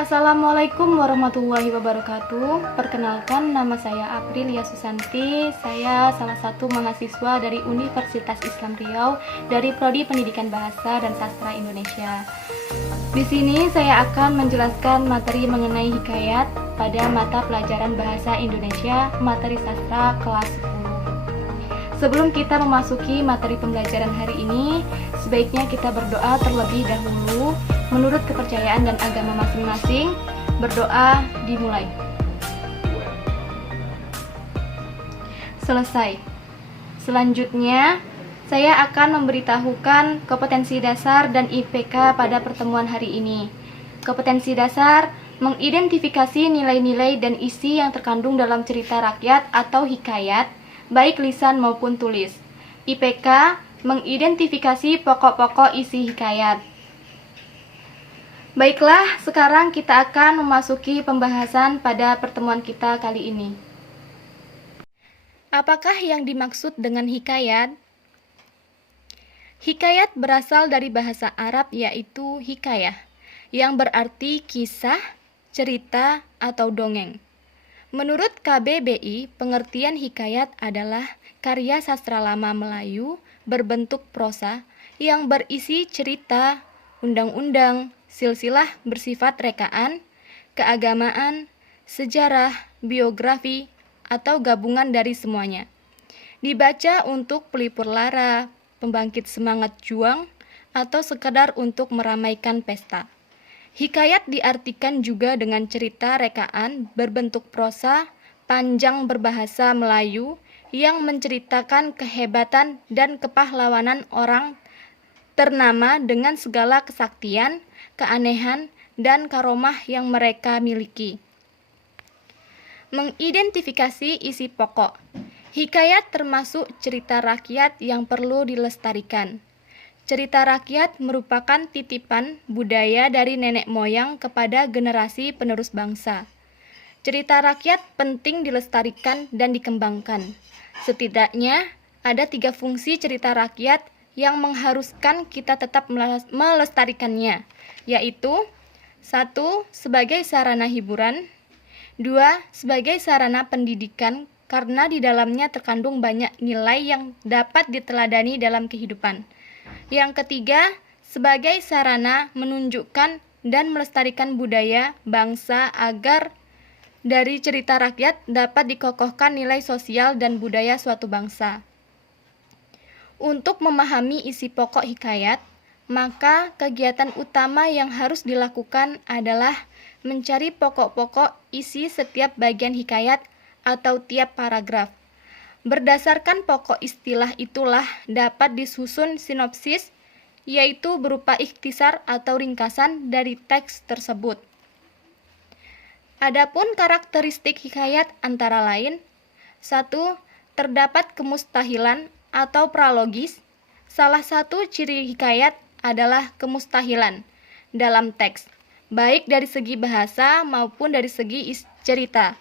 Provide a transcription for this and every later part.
Assalamualaikum warahmatullahi wabarakatuh. Perkenalkan, nama saya Aprilia Susanti. Saya salah satu mahasiswa dari Universitas Islam Riau dari Prodi Pendidikan Bahasa dan Sastra Indonesia. Di sini saya akan menjelaskan materi mengenai hikayat pada mata pelajaran Bahasa Indonesia materi sastra kelas 10. Sebelum kita memasuki materi pembelajaran hari ini, sebaiknya kita berdoa terlebih dahulu. Menurut kepercayaan dan agama masing-masing, berdoa dimulai. Selesai. Selanjutnya, saya akan memberitahukan kompetensi dasar dan IPK pada pertemuan hari ini. Kompetensi dasar mengidentifikasi nilai-nilai dan isi yang terkandung dalam cerita rakyat atau hikayat, baik lisan maupun tulis. IPK mengidentifikasi pokok-pokok isi hikayat. Baiklah, sekarang kita akan memasuki pembahasan pada pertemuan kita kali ini. Apakah yang dimaksud dengan hikayat? Hikayat berasal dari bahasa Arab yaitu hikayah, yang berarti kisah, cerita, atau dongeng. Menurut KBBI, pengertian hikayat adalah karya sastra lama Melayu berbentuk prosa yang berisi cerita, undang-undang, silsilah bersifat rekaan, keagamaan, sejarah, biografi, atau gabungan dari semuanya. Dibaca untuk pelipur lara, pembangkit semangat juang, atau sekedar untuk meramaikan pesta. Hikayat diartikan juga dengan cerita rekaan berbentuk prosa, panjang berbahasa Melayu, yang menceritakan kehebatan dan kepahlawanan orang ternama dengan segala kesaktian, keanehan, dan karomah yang mereka miliki. Mengidentifikasi isi pokok. Hikayat termasuk cerita rakyat yang perlu dilestarikan. Cerita rakyat merupakan titipan budaya dari nenek moyang kepada generasi penerus bangsa. Cerita rakyat penting dilestarikan dan dikembangkan. Setidaknya ada 3 fungsi cerita rakyat yang mengharuskan kita tetap melestarikannya, yaitu 1. Sebagai sarana hiburan, 2. Sebagai sarana pendidikan karena di dalamnya terkandung banyak nilai yang dapat diteladani dalam kehidupan, yang ketiga, sebagai sarana menunjukkan dan melestarikan budaya bangsa agar dari cerita rakyat dapat dikokohkan nilai sosial dan budaya suatu bangsa. Untuk memahami isi pokok hikayat, maka kegiatan utama yang harus dilakukan adalah mencari pokok-pokok isi setiap bagian hikayat atau tiap paragraf. Berdasarkan pokok istilah itulah dapat disusun sinopsis, yaitu berupa ikhtisar atau ringkasan dari teks tersebut. Adapun karakteristik hikayat antara lain: 1. Terdapat kemustahilan atau pralogis. Salah satu ciri hikayat adalah kemustahilan dalam teks, baik dari segi bahasa maupun dari segi cerita.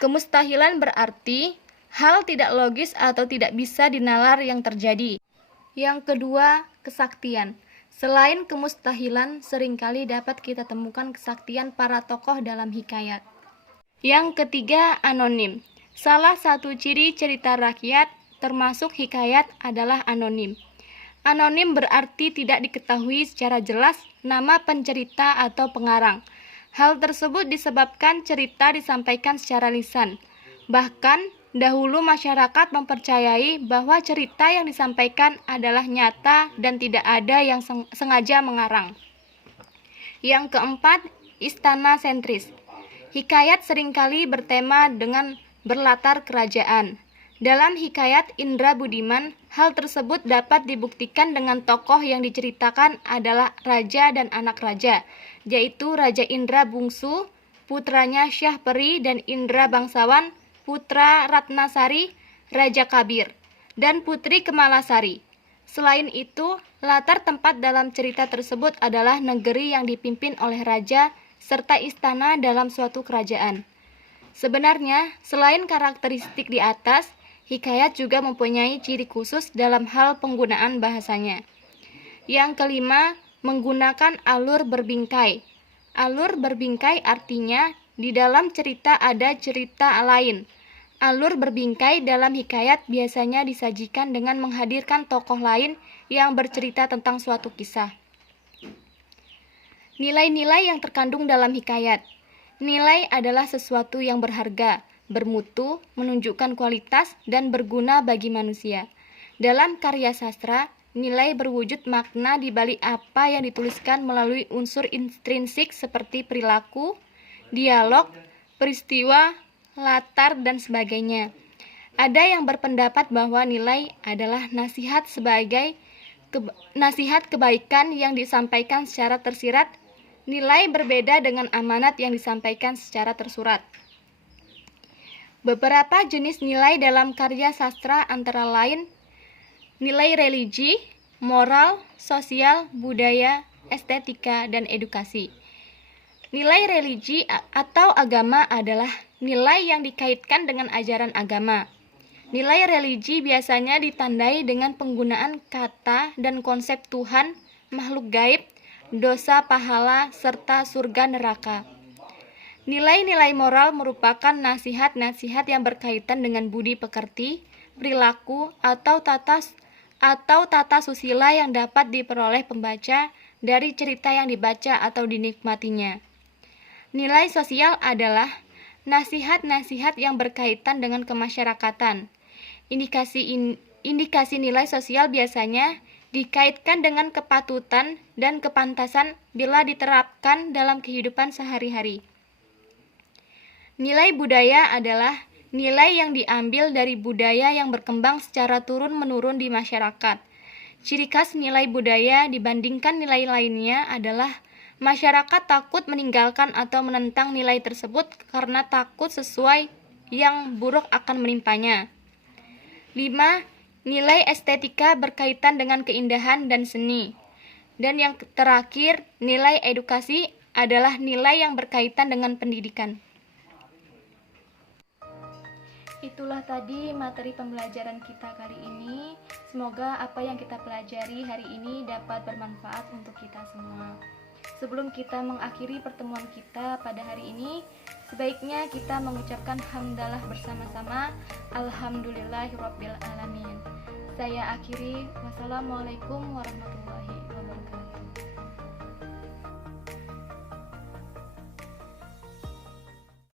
Kemustahilan berarti hal tidak logis atau tidak bisa dinalar yang terjadi. Yang kedua, kesaktian. Selain kemustahilan, seringkali dapat kita temukan kesaktian para tokoh dalam hikayat. Yang ketiga, anonim. Salah satu ciri cerita rakyat termasuk hikayat adalah anonim. Anonim berarti tidak diketahui secara jelas nama pencerita atau pengarang. Hal tersebut disebabkan cerita disampaikan secara lisan. Bahkan, dahulu masyarakat mempercayai bahwa cerita yang disampaikan adalah nyata dan tidak ada yang sengaja mengarang. Yang keempat, istana sentris. Hikayat seringkali bertema dengan berlatar kerajaan. Dalam hikayat Indra Budiman, hal tersebut dapat dibuktikan dengan tokoh yang diceritakan adalah raja dan anak raja, yaitu Raja Indra Bungsu, putranya Syah Peri, dan Indra Bangsawan, putra Ratnasari, Raja Kabir, dan Putri Kemalasari. Selain itu, latar tempat dalam cerita tersebut adalah negeri yang dipimpin oleh raja serta istana dalam suatu kerajaan. Sebenarnya, selain karakteristik di atas, hikayat juga mempunyai ciri khusus dalam hal penggunaan bahasanya. Yang kelima, menggunakan alur berbingkai. Alur berbingkai artinya di dalam cerita ada cerita lain. Alur berbingkai dalam hikayat biasanya disajikan dengan menghadirkan tokoh lain yang bercerita tentang suatu kisah. Nilai-nilai yang terkandung dalam hikayat. Nilai adalah sesuatu yang berharga, bermutu, menunjukkan kualitas, dan berguna bagi manusia. Dalam karya sastra, nilai berwujud makna di balik apa yang dituliskan melalui unsur intrinsik seperti perilaku, dialog, peristiwa, latar, dan sebagainya. Ada yang berpendapat bahwa nilai adalah nasihat kebaikan yang disampaikan secara tersirat. Nilai berbeda dengan amanat yang disampaikan secara tersurat. Beberapa jenis nilai dalam karya sastra antara lain nilai religi, moral, sosial, budaya, estetika, dan edukasi. Nilai religi atau agama adalah nilai yang dikaitkan dengan ajaran agama. Nilai religi biasanya ditandai dengan penggunaan kata dan konsep Tuhan, makhluk gaib, dosa, pahala, serta surga neraka. Nilai-nilai moral merupakan nasihat-nasihat yang berkaitan dengan budi pekerti, perilaku, atau tata susila yang dapat diperoleh pembaca dari cerita yang dibaca atau dinikmatinya. Nilai sosial adalah nasihat-nasihat yang berkaitan dengan kemasyarakatan. Indikasi nilai sosial biasanya dikaitkan dengan kepatutan dan kepantasan bila diterapkan dalam kehidupan sehari-hari. Nilai budaya adalah nilai yang diambil dari budaya yang berkembang secara turun-menurun di masyarakat. Ciri khas nilai budaya dibandingkan nilai lainnya adalah masyarakat takut meninggalkan atau menentang nilai tersebut karena takut sesuai yang buruk akan menimpanya. 5. Nilai estetika berkaitan dengan keindahan dan seni. Dan yang terakhir, nilai edukasi adalah nilai yang berkaitan dengan pendidikan. Itulah tadi materi pembelajaran kita kali ini. Semoga apa yang kita pelajari hari ini dapat bermanfaat untuk kita semua. Sebelum kita mengakhiri pertemuan kita pada hari ini, sebaiknya kita mengucapkan hamdalah bersama-sama. Alhamdulillahirabbil alamin. Saya akhiri. Wassalamualaikum warahmatullahi